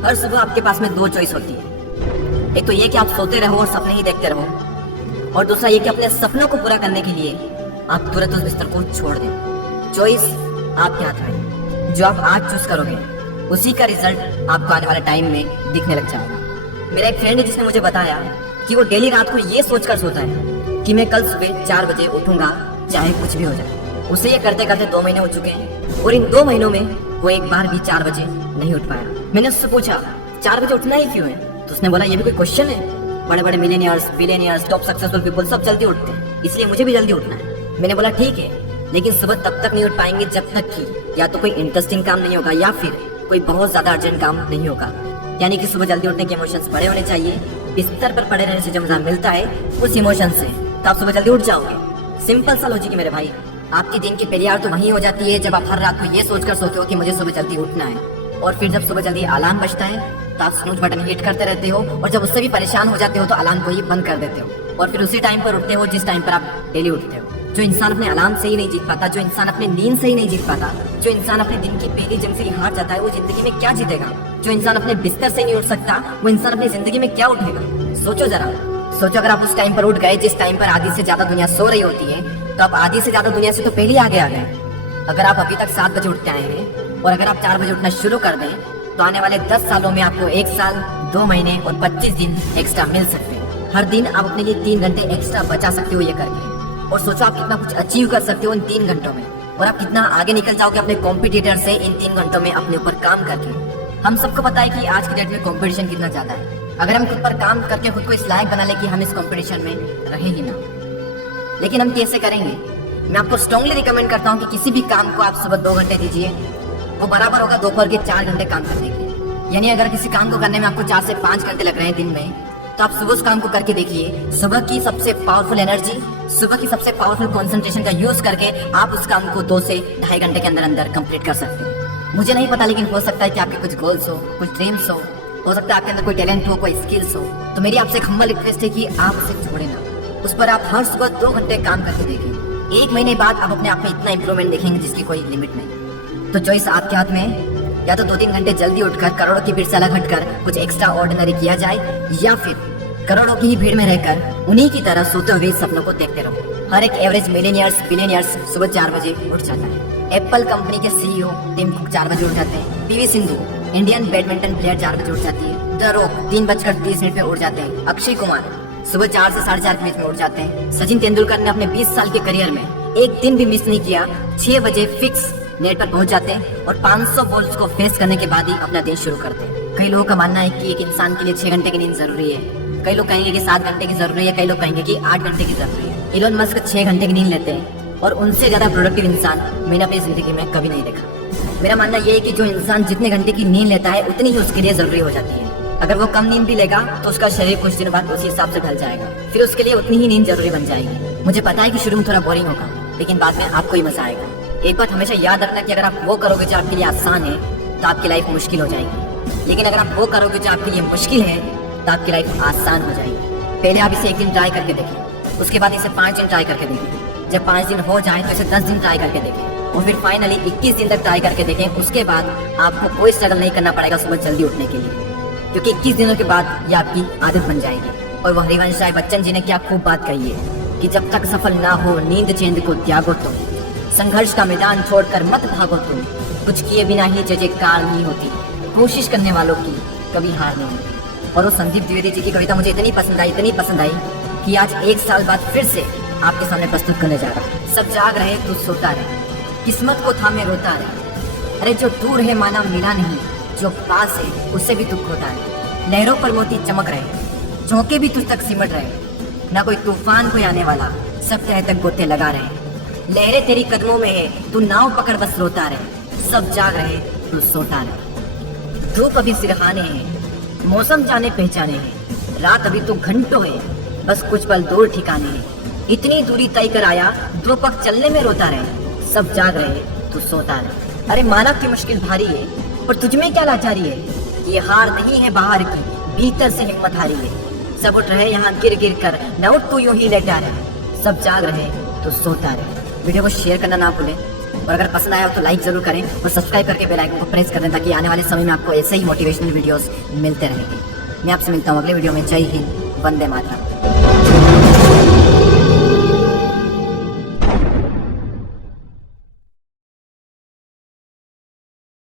हर सुबह आपके पास में दो चॉइस होती है। एक तो ये कि आप सोते रहो और सपने ही देखते रहो, और दूसरा ये कि अपने सपनों को पूरा करने के लिए आप तुरंत उस बिस्तर को छोड़ दें। चॉइस आपके हाथ में है। जो आप आज चूज करोगे उसी का रिजल्ट आपको आने वाले टाइम में दिखने लग जाएगा। मेरा एक फ्रेंड है जिसने मुझे बताया कि वो डेली रात को ये सोचकर सोता है कि मैं कल सुबह 4 बजे उठूंगा चाहे कुछ भी हो जाए। उसे ये करते करते 2 महीने हो चुके हैं और इन 2 महीनों में वो एक बार भी 4 बजे नहीं उठ पाया। मैंने उससे पूछा 4 बजे उठना ही क्यों है, तो उसने बोला ये भी कोई क्वेश्चन है? बड़े बड़े millionaires, billionaires, top successful people सब जल्दी उठते हैं, इसलिए मुझे भी जल्दी उठना है। मैंने बोला ठीक है, लेकिन सुबह तब तक नहीं उठ पाएंगे जब तक कि या तो कोई इंटरेस्टिंग काम नहीं होगा या फिर कोई बहुत ज्यादा अर्जेंट काम नहीं होगा। यानी कि सुबह जल्दी उठने के इमोशंस बड़े होने चाहिए। बिस्तर पर पड़े रहने से जो मजा मिलता है उस इमोशन से, तो आप सुबह जल्दी उठ जाओगे। सिंपल सा लॉजिक है मेरे भाई। आपकी दिन की पहली आवर तो वही हो जाती है जब आप हर रात को ये सोचकर सोते हो कि मुझे सुबह जल्दी उठना है, और फिर जब सुबह जल्दी अलार्म बजता है तो आप स्नूज बटन हिट करते रहते हो, और जब उससे भी परेशान हो जाते हो तो अलार्म को ही बंद कर देते हो, और फिर उसी टाइम पर उठते हो जिस टाइम पर आप डेली उठते हो। जो इंसान अपने अलार्म से ही नहीं जीत पाता, जो इंसान अपने नींद से ही नहीं जीत पाता, जो इंसान अपने दिन की पहली जंग से ही हार जाता है, वो जिंदगी में क्या जीतेगा? जो इंसान अपने बिस्तर से नहीं उठ सकता, वो इंसान अपनी जिंदगी में क्या उठेगा? सोचो जरा, सोचो अगर आप उस टाइम पर उठ गए जिस टाइम पर आधी से ज्यादा दुनिया सो रही होती है, तो आप आधी से ज्यादा दुनिया से तो पहले आगे आ गए। अगर आप अभी तक 7 बजे उठते आए हैं और अगर आप 4 बजे उठना शुरू कर दें, तो आने वाले 10 सालों में आपको 1 साल, 2 महीने और 25 दिन एक्स्ट्रा मिल सकते हैं। हर दिन आप अपने लिए 3 घंटे एक्स्ट्रा बचा सकते हो ये करके, और सोचो आप कितना कुछ अचीव कर सकते हो इन 3 घंटों में, और आप कितना आगे निकल जाओगे अपने कॉम्पिटिटर से इन 3 घंटों में अपने ऊपर काम करके। हम सबको पता है कि आज की डेट में कंपटीशन कितना ज्यादा है। अगर हम खुद पर काम करके खुद को इस लायक बना ले कि हम इस कंपटीशन में रहे ही ना, लेकिन हम कैसे करेंगे? मैं आपको स्ट्रांगली रिकमेंड करता हूँ कि किसी भी काम को आप सुबह 2 घंटे दीजिए, वो बराबर होगा दोपहर के 4 घंटे काम करने के। यानी अगर किसी काम को करने में आपको 4 से 5 घंटे लग रहे हैं दिन में, तो आप सुबह उस काम को करके देखिए। सुबह की सबसे पावरफुल एनर्जी, सुबह की सबसे पावरफुल कंसंट्रेशन का यूज करके आप उस काम को 2 से 2.5 घंटे के अंदर अंदर कंप्लीट कर सकते हैं। मुझे नहीं पता, लेकिन हो सकता है कि आपके कुछ गोल्स हो ड्रीम्स हो सकता है आपके अंदर कोई टैलेंट हो, कोई स्किल्स हो, तो मेरी आपसे एक हम्बल रिक्वेस्ट है कि आप उसे छोड़े ना। उस पर आप हर सुबह 2 घंटे काम करके देखें। 1 महीने बाद आप अपने आप में इतना इंप्रूवमेंट देखेंगे जिसकी कोई लिमिट नहीं। तो चॉइस आपके हाथ में है, या तो 2-3 घंटे जल्दी उठकर करोड़ों की भीड़ से अलग हटकर कुछ एक्स्ट्रा ऑर्डिनरी किया जाए, या फिर करोड़ों की ही भीड़ में रहकर उन्हीं की तरह सोते हुए सपनों को देखते रहो। हर एक एवरेज मिलियनियर्स, बिलियनियर्स सुबह 4 बजे उठ जाता है। एप्पल कंपनी के सीईओ टिम कुक 4 बजे उठ जाते हैं। PV Sindhu Indian badminton player 4 बजे उठ जाती है। द रॉक 3:30 पे उठ जाते हैं। अक्षय कुमार सुबह 4 से 4:30 के बीच में उठ जाते हैं। सचिन तेंदुलकर ने अपने 20 साल के करियर में एक दिन भी मिस नहीं किया। 6 बजे फिक्स नेट पर पहुंच जाते हैं और 500 बॉल्स को फेस करने के बाद ही अपना दिन शुरू करते हैं। कई लोगों का मानना है कि एक इंसान के लिए 6 घंटे की नींद जरूरी है, कई लोग कहेंगे कि 7 घंटे की जरूरी है, कई लोग कहेंगे कि 8 घंटे की जरूरी है। इलोन मस्क 6 घंटे की नींद लेते हैं, और उनसे ज्यादा प्रोडक्टिव इंसान मैंने अपनी जिंदगी में कभी नहीं देखा। मेरा मानना यह है कि जो इंसान जितने घंटे की नींद लेता है उतनी ही उसके लिए जरूरी हो जाती है। अगर वो कम नींद भी लेगा तो उसका शरीर कुछ दिनों बाद उसी हिसाब से ढल जाएगा, फिर उसके लिए उतनी ही नींद जरूरी बन जाएगी। मुझे पता है कि शुरू में थोड़ा बोरिंग होगा, लेकिन बाद में आपको ही मजा आएगा। एक बात हमेशा याद रखना कि अगर आप वो करोगे जो आपके लिए आसान है तो आपकी लाइफ मुश्किल हो जाएगी, लेकिन अगर आप वो करोगे जो आपके लिए मुश्किल है तो आपकी लाइफ आसान हो जाएगी। पहले आप इसे 1 दिन ट्राई करके देखें, उसके बाद इसे 5 दिन ट्राई करके देखें। जब 5 दिन हो जाए तो इसे 10 दिन ट्राई करके देखें, और फिर फाइनली 21 दिन तक ट्राई करके देखें। उसके बाद आपको कोई स्ट्रगल नहीं करना पड़ेगा सुबह जल्दी उठने के लिए, क्योंकि 21 दिनों के बाद ये आपकी आदत बन जाएगी। और वह हरिवंश राय बच्चन जी ने क्या खूब बात कही है कि जब तक सफल ना हो नींद चेंद को त्यागो तुम, संघर्ष का मैदान छोड़कर मत भागो तुम, कुछ किए बिना ही जय जयकार नहीं होती, कोशिश करने वालों की कभी हार नहीं होती। और वो संदीप द्विवेदी जी की कविता मुझे इतनी पसंद आई कि आज 1 साल बाद फिर से आपके सामने प्रस्तुत करने जा रहा हूँ। सब जाग रहे तू सोता रहे, किस्मत को थामे रोता रहे, अरे जो दूर है माना मिला नहीं, जो पास है उससे भी दुख होता है। लहरों पर मोती चमक रहे, झोंके भी तुझ तक सिमट रहे, ना कोई तूफान कोई आने वाला, सब तह तक गोते लगा रहे। लहरें तेरी कदमों में है, तू नाव पकड़ बस रोता रहे, सब जाग रहे तू सोता रहे। धूप अभी सिरहाने हैं, मौसम जाने पहचाने हैं, रात अभी तो घंटों है, बस कुछ पल दूर ठिकाने हैं। इतनी दूरी तय कर आया, 2 पग चलने में रोता रहे, सब जाग रहे तू सोता रहे। अरे मानव की मुश्किल भारी है, पर तुझमें क्या लाचारी है, ये हार नहीं है बाहर की, भीतर से हिम्मत हारी है। सब उठ रहे यहाँ गिर गिर कर, न उठ तू यूं ही लेटा रहे, सब जाग रहे तो सोता रहे। वीडियो को शेयर करना ना भूलें। और अगर पसंद आया हो तो लाइक जरूर करें और सब्सक्राइब करके बेल आइकन को प्रेस कर दें ताकि आने वाले समय में आपको ऐसे ही मोटिवेशनल वीडियोस मिलते रहेंगे। मैं आपसे मिलता हूँ अगले वीडियो में। जय हिंद, वंदे मातरम।